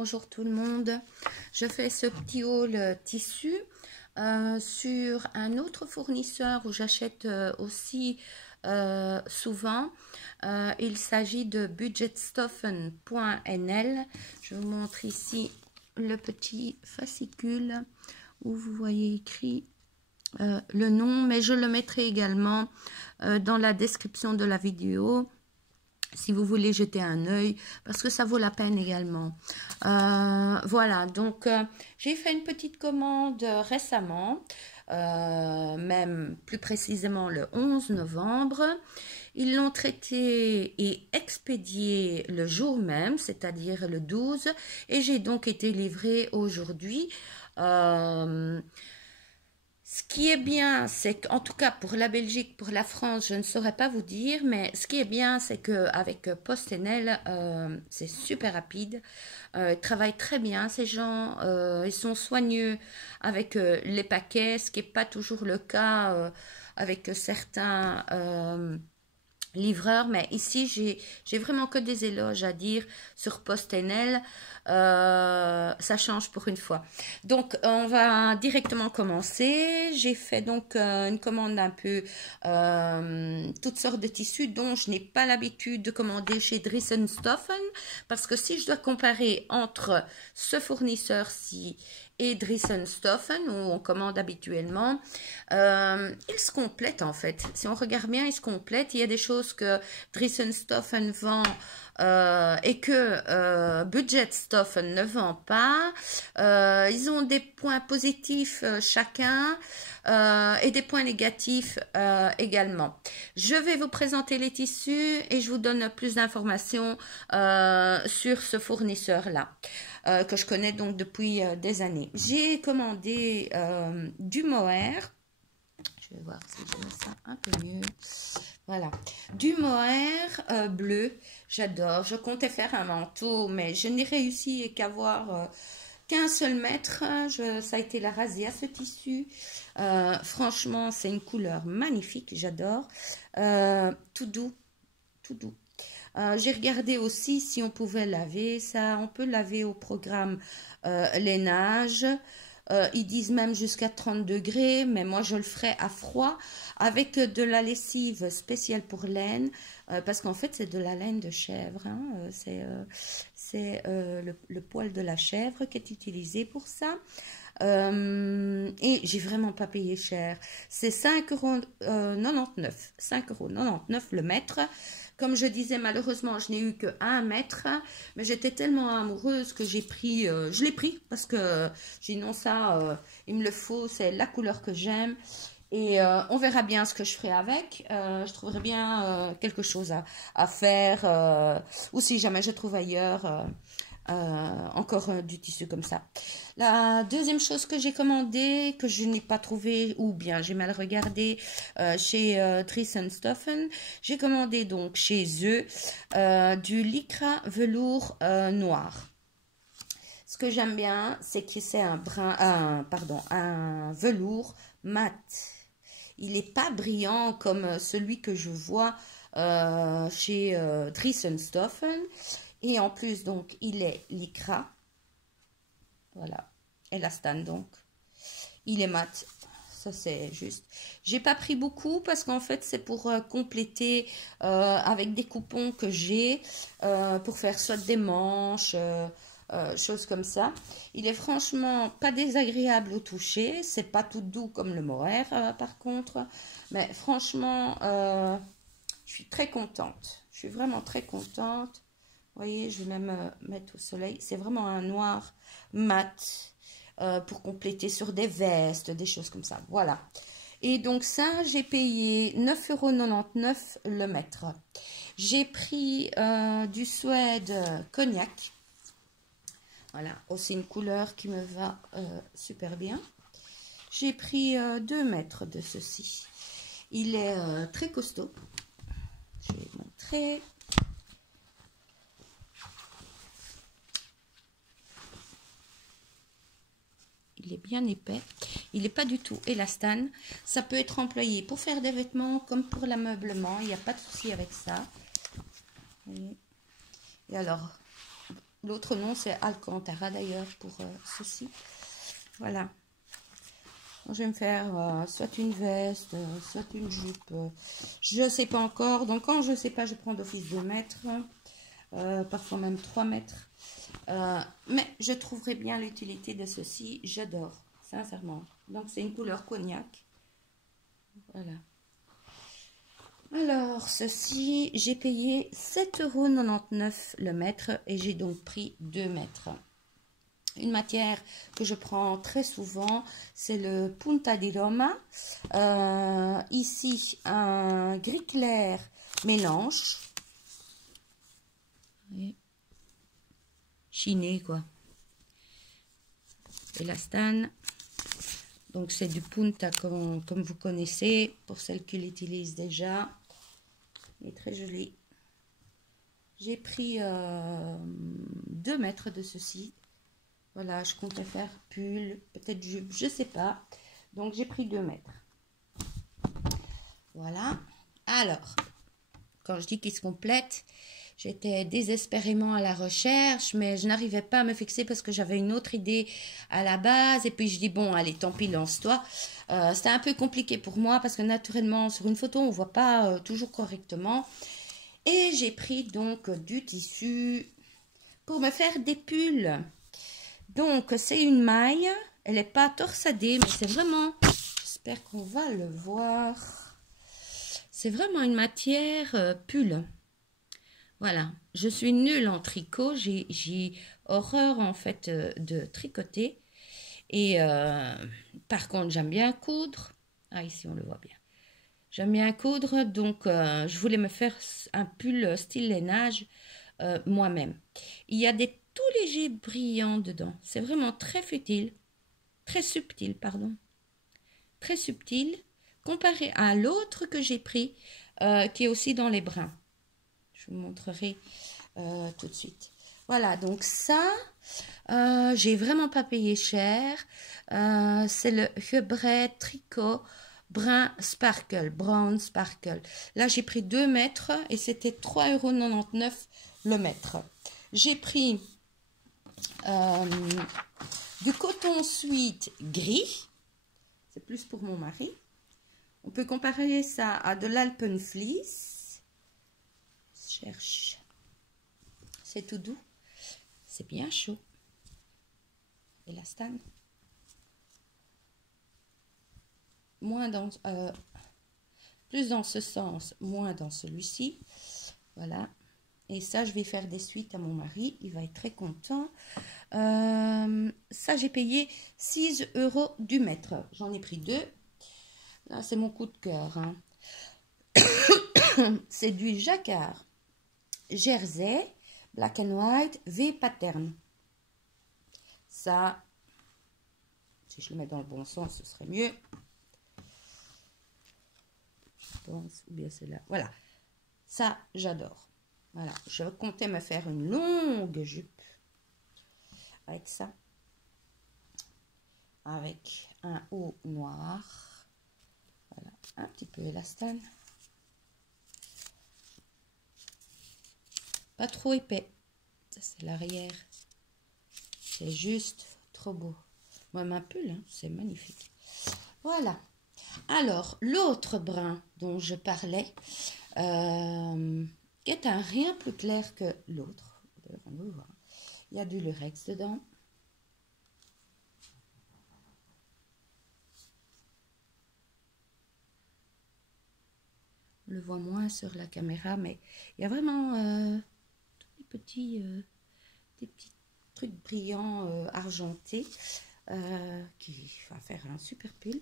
Bonjour tout le monde. Je fais ce petit haul tissu sur un autre fournisseur où j'achète aussi souvent. Il s'agit de budgetstoffen.nl. Je vous montre ici le petit fascicule où vous voyez écrit le nom, mais je le mettrai également dans la description de la vidéo si vous voulez jeter un œil, parce que ça vaut la peine également. Voilà, donc j'ai fait une petite commande récemment, même plus précisément le 11 novembre. Ils l'ont traité et expédié le jour même, c'est-à-dire le 12, et j'ai donc été livrée aujourd'hui. Ce qui est bien, c'est qu'en tout cas pour la Belgique, pour la France, je ne saurais pas vous dire, mais ce qui est bien, c'est qu'avec PostNL, c'est super rapide. Ils travaillent très bien, ces gens. Ils sont soigneux avec les paquets, ce qui n'est pas toujours le cas avec certains livreurs, mais ici j'ai vraiment que des éloges à dire sur PostNL. Ça change pour une fois. Donc on va directement commencer. J'ai fait donc une commande un peu toutes sortes de tissus dont je n'ai pas l'habitude de commander chez Dries&Stoffen, parce que si je dois comparer entre ce fournisseur-ci et Dries&Stoffen, où on commande habituellement, ils se complètent en fait. Si on regarde bien, ils se complètent. Il y a des choses que Dries&Stoffen vend et que Budgetstoffen ne vend pas. Ils ont des points positifs chacun et des points négatifs également. Je vais vous présenter les tissus et je vous donne plus d'informations sur ce fournisseur-là. Que je connais donc depuis des années. J'ai commandé du mohair. Je vais voir si je mets ça un peu mieux. Voilà. Du mohair bleu. J'adore. Je comptais faire un manteau, mais je n'ai réussi qu'avoir qu'un seul mètre. Ça a été la razzia, ce tissu. Franchement, c'est une couleur magnifique. J'adore. Tout doux. Tout doux. J'ai regardé aussi si on pouvait laver ça. On peut laver au programme lainage. Ils disent même jusqu'à 30 degrés, mais moi je le ferai à froid avec de la lessive spéciale pour laine, parce qu'en fait c'est de la laine de chèvre. Hein, c'est le poil de la chèvre qui est utilisé pour ça. Et j'ai vraiment pas payé cher. C'est 5,99 €. Le mètre. Comme je disais, malheureusement, je n'ai eu que 1 mètre, mais j'étais tellement amoureuse que j'ai pris, je l'ai pris parce que j'ai dit non, ça, il me le faut, c'est la couleur que j'aime. Et on verra bien ce que je ferai avec. Je trouverai bien quelque chose à faire, ou si jamais je trouve ailleurs encore du tissu comme ça. La deuxième chose que j'ai commandé, que je n'ai pas trouvé, ou bien j'ai mal regardé chez Dries&Stoffen, j'ai commandé donc chez eux du lycra velours noir. Ce que j'aime bien, c'est que c'est un velours mat. Il n'est pas brillant comme celui que je vois chez Dries&Stoffen. Et en plus, donc, il est lycra. Voilà. Elastane, donc. Il est mat. Ça, c'est juste. J'ai pas pris beaucoup parce qu'en fait, c'est pour compléter avec des coupons que j'ai pour faire soit des manches, choses comme ça. Il est franchement pas désagréable au toucher. C'est pas tout doux comme le mohair, par contre. Mais franchement, je suis très contente. Je suis vraiment très contente. Vous voyez, je vais même mettre au soleil. C'est vraiment un noir mat pour compléter sur des vestes, des choses comme ça. Voilà. Et donc ça, j'ai payé 9,99 € le mètre. J'ai pris du suède cognac. Voilà, aussi une couleur qui me va super bien. J'ai pris 2 mètres de ceci. Il est très costaud. Je vais montrer. Il est bien épais. Il n'est pas du tout élastane. Ça peut être employé pour faire des vêtements comme pour l'ameublement. Il n'y a pas de souci avec ça. Et alors, L'autre nom, c'est Alcantara d'ailleurs pour ceci. Voilà. Donc, je vais me faire soit une veste, soit une jupe. Je ne sais pas encore. Donc, quand je ne sais pas, je prends d'office 2 mètres. Parfois même 3 mètres. Mais je trouverai bien l'utilité de ceci. J'adore, sincèrement. Donc, c'est une couleur cognac. Voilà. Alors, ceci, j'ai payé 7,99 € le mètre et j'ai donc pris 2 mètres. Une matière que je prends très souvent, c'est le Punta di Roma. Ici, un gris clair mélange. Chiné, quoi. Élastane. Donc, c'est du Punta comme vous connaissez, pour celles qui l'utilisent déjà. Il est très joli. J'ai pris 2 mètres de ceci. Voilà, je comptais faire pull, peut-être jupe, je sais pas. Donc, j'ai pris 2 mètres. Voilà. Alors, quand je dis qu'il se complète, j'étais désespérément à la recherche, mais je n'arrivais pas à me fixer parce que j'avais une autre idée à la base. Et puis, je dis, bon, allez, tant pis, lance-toi. C'était un peu compliqué pour moi parce que naturellement, sur une photo, on ne voit pas toujours correctement. Et j'ai pris donc du tissu pour me faire des pulls. Donc, c'est une maille. Elle n'est pas torsadée, mais c'est vraiment... J'espère qu'on va le voir. C'est vraiment une matière pull. Voilà. Je suis nulle en tricot. J'ai horreur, en fait, de tricoter. Et par contre, j'aime bien coudre. Ah, ici, on le voit bien. J'aime bien coudre. Donc, je voulais me faire un pull style lainage moi-même. Il y a des tout légers brillants dedans. C'est vraiment très subtil, pardon. Très subtil, comparé à l'autre que j'ai pris, qui est aussi dans les bruns. Je vous montrerai tout de suite. Voilà, donc ça, j'ai vraiment pas payé cher. C'est le Gebrek Tricot Brun Sparkle, Brown Sparkle. Là, j'ai pris 2 mètres et c'était 3,99 € le mètre. J'ai pris du coton sweat gris. C'est plus pour mon mari. On peut comparer ça à de l'Alpenfleece. Je cherche. C'est tout doux. C'est bien chaud. Élastane. Moins dans... plus dans ce sens, moins dans celui-ci. Voilà. Et ça, je vais faire des suites à mon mari. Il va être très content. Ça, j'ai payé 6 € du mètre. J'en ai pris 2. Là, c'est mon coup de cœur. Hein. C'est du jacquard jersey, black and white, V pattern. Ça, si je le mets dans le bon sens, ce serait mieux. Je pense, ou bien c'est là. Voilà. Ça, j'adore. Voilà, je comptais me faire une longue jupe avec ça, avec un haut noir, voilà, un petit peu élastane, pas trop épais, ça c'est l'arrière, c'est juste trop beau. Moi, ma pull, hein, c'est magnifique. Voilà. Alors, l'autre brun dont je parlais, qui est un rien plus clair que l'autre. D'ailleurs, on le voit. Il y a du lurex dedans. On le voit moins sur la caméra, mais il y a vraiment des petits trucs brillants argentés qui va faire un super pull.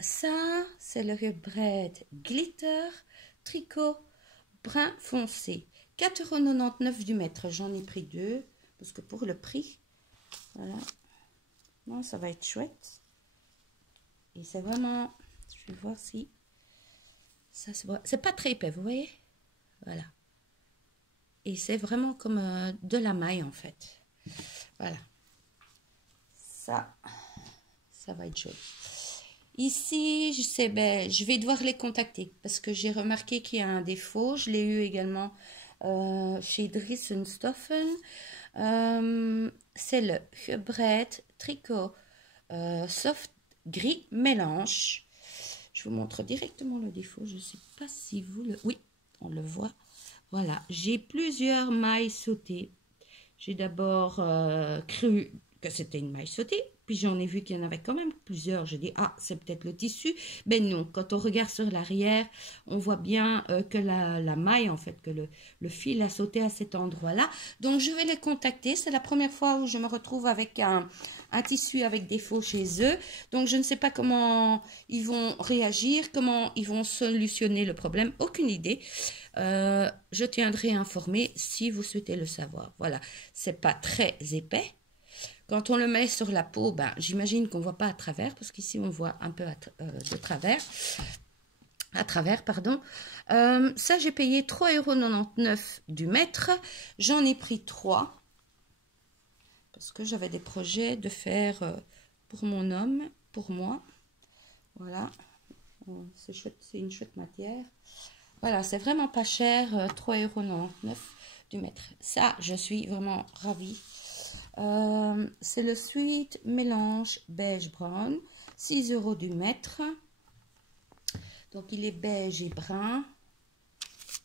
Ça, c'est le Gebrek Glitter Tricot Brun foncé. 4,99 € du mètre. J'en ai pris 2 parce que pour le prix, voilà. Non, ça va être chouette. Et c'est vraiment, je vais voir si ça se voit. C'est pas très épais, vous voyez? Voilà. Et c'est vraiment comme de la maille en fait. Voilà. Ça va être joli. Ici, je vais devoir les contacter parce que j'ai remarqué qu'il y a un défaut. Je l'ai eu également chez Dressenstoffen. C'est le Gebreid Tricot Soft Gris Mélange. Je vous montre directement le défaut. Je ne sais pas si vous le... Oui, on le voit. Voilà, j'ai plusieurs mailles sautées. J'ai d'abord cru que c'était une maille sautée, puis j'en ai vu qu'il y en avait quand même plusieurs. J'ai dit, ah, c'est peut-être le tissu. Ben non, quand on regarde sur l'arrière, on voit bien que la maille, en fait, que le fil a sauté à cet endroit-là. Donc, je vais les contacter. C'est la première fois où je me retrouve avec un tissu avec défaut chez eux. Donc, je ne sais pas comment ils vont réagir, comment ils vont solutionner le problème. Aucune idée. Je tiendrai informé si vous souhaitez le savoir. Voilà, c'est pas très épais. Quand on le met sur la peau, ben, j'imagine qu'on ne voit pas à travers, parce qu'ici on voit un peu de travers. À travers, pardon. Ça, j'ai payé 3,99 € du mètre. J'en ai pris 3. Parce que j'avais des projets de faire pour mon homme, pour moi. Voilà. C'est chouette, c'est une chouette matière. Voilà, c'est vraiment pas cher. 3,99 € du mètre. Ça, je suis vraiment ravie. C'est le Sweet Mélange Beige Brown, 6 € du mètre. Donc il est beige et brun,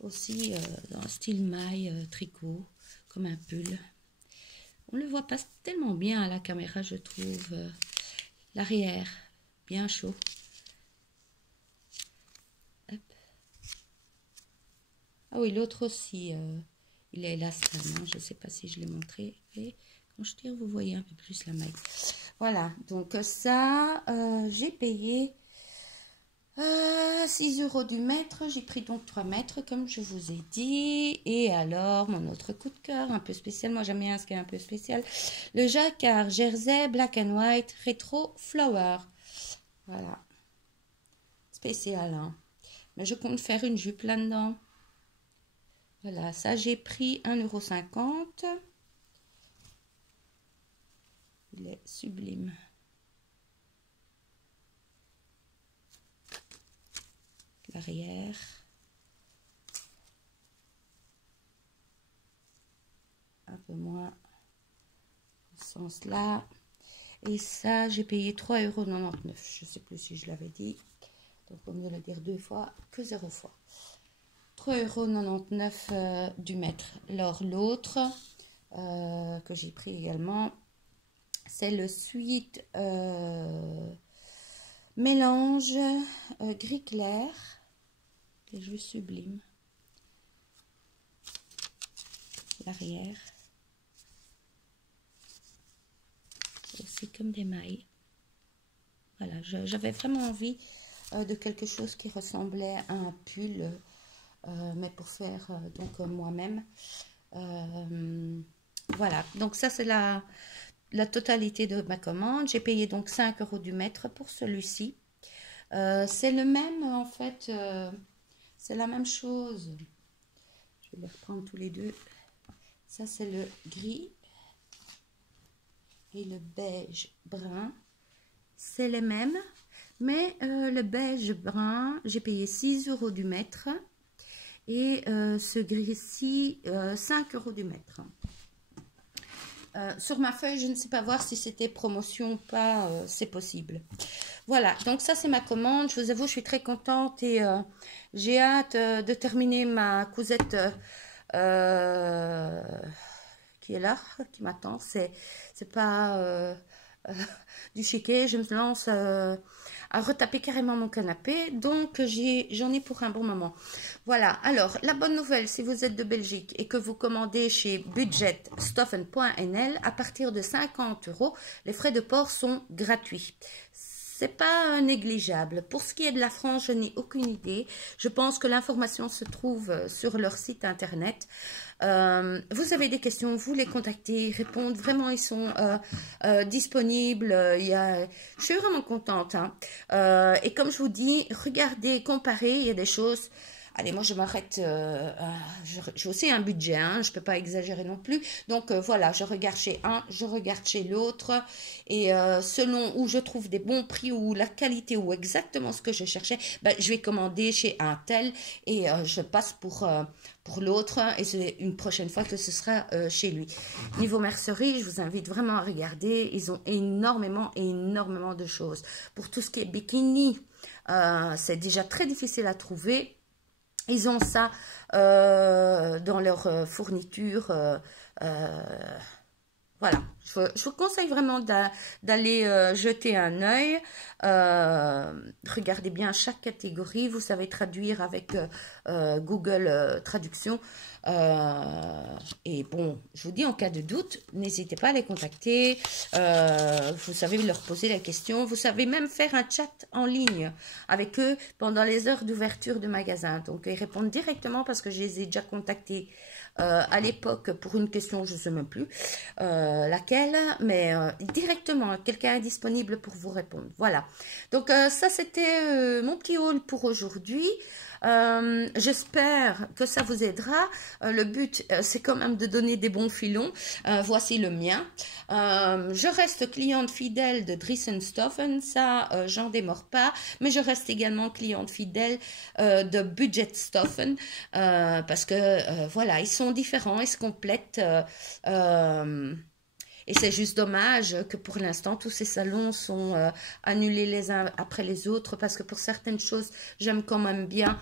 aussi dans le style maille tricot, comme un pull. On le voit pas tellement bien à la caméra, je trouve. L'arrière, bien chaud. Hop. Ah oui, l'autre aussi, il est élastique, hein, je ne sais pas si je l'ai montré. Et quand je tire, vous voyez un peu plus la maille. Voilà, donc ça, j'ai payé 6 € du mètre. J'ai pris donc 3 mètres, comme je vous ai dit. Et alors, mon autre coup de cœur, un peu spécial. Moi, j'aime bien ce qui est un peu spécial. Le jacquard Jersey Black and White Retro Flower. Voilà. Spécial, hein. Mais je compte faire une jupe là-dedans. Voilà, ça, j'ai pris 1,50 €. Il est sublime. L'arrière. Un peu moins. Ce sens-là. Et ça, j'ai payé 3,99 €. Je ne sais plus si je l'avais dit. Donc, il vaut mieux le dire 2 fois que 0 fois. 3,99 € du mètre. Alors, l'autre que j'ai pris également, c'est le Sweet Mélange gris clair. C'est juste sublime. L'arrière. Aussi comme des mailles. Voilà, j'avais vraiment envie de quelque chose qui ressemblait à un pull, mais pour faire donc moi-même. Voilà, donc ça c'est la totalité de ma commande. J'ai payé donc 5 € du mètre pour celui-ci. C'est le même en fait, c'est la même chose. Je vais les reprendre tous les deux. Ça c'est le gris et le beige brun. C'est les mêmes, mais le beige brun, j'ai payé 6 € du mètre. Et ce gris-ci, 5 € du mètre. Sur ma feuille, je ne sais pas voir si c'était promotion ou pas, c'est possible. Voilà, donc ça c'est ma commande. Je vous avoue, je suis très contente et j'ai hâte de terminer ma cousette qui est là, qui m'attend. C'est pas du chiquet, je me lance à retaper carrément mon canapé, donc j'en ai pour un bon moment. Voilà, alors la bonne nouvelle, si vous êtes de Belgique et que vous commandez chez budgetstoffen.nl, à partir de 50 €, les frais de port sont gratuits. C'est pas négligeable. Pour ce qui est de la France, je n'ai aucune idée. Je pense que l'information se trouve sur leur site internet. Vous avez des questions, vous les contactez, ils répondent. Vraiment, ils sont disponibles. Je suis vraiment contente. Hein. Et comme je vous dis, regardez, comparez. Il y a des choses allez, moi je m'arrête, j'ai aussi un budget, hein, je ne peux pas exagérer non plus. Donc voilà, je regarde chez un, je regarde chez l'autre. Et selon où je trouve des bons prix ou la qualité ou exactement ce que je cherchais, ben, je vais commander chez un tel et je passe pour l'autre. Et c'est une prochaine fois que ce sera chez lui. Niveau mercerie, je vous invite vraiment à regarder. Ils ont énormément de choses. Pour tout ce qui est bikini, c'est déjà très difficile à trouver. Ils ont ça dans leur fourniture. Voilà, je vous conseille vraiment d'aller jeter un œil. Regardez bien chaque catégorie. Vous savez traduire avec Google Traduction. Et bon, je vous dis, en cas de doute, n'hésitez pas à les contacter. Vous savez leur poser la question. Vous savez même faire un chat en ligne avec eux pendant les heures d'ouverture de magasin. Donc, ils répondent directement parce que je les ai déjà contactés à l'époque pour une question, je ne sais même plus laquelle, mais directement, quelqu'un est disponible pour vous répondre. Voilà. Donc, ça, c'était mon petit haul pour aujourd'hui. J'espère que ça vous aidera. Le but, c'est quand même de donner des bons filons. Voici le mien. Je reste cliente fidèle de Dries+Stoffen, ça, j'en démords pas. Mais je reste également cliente fidèle de Budgetstoffen parce que, voilà, ils sont différents, ils se complètent. Et c'est juste dommage que pour l'instant, tous ces salons sont annulés les uns après les autres parce que pour certaines choses, j'aime quand même bien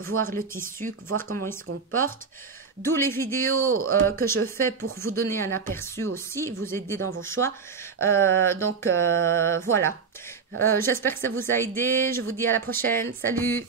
voir le tissu, voir comment il se comporte. D'où les vidéos que je fais pour vous donner un aperçu aussi, vous aider dans vos choix. Donc, voilà. J'espère que ça vous a aidé. Je vous dis à la prochaine. Salut!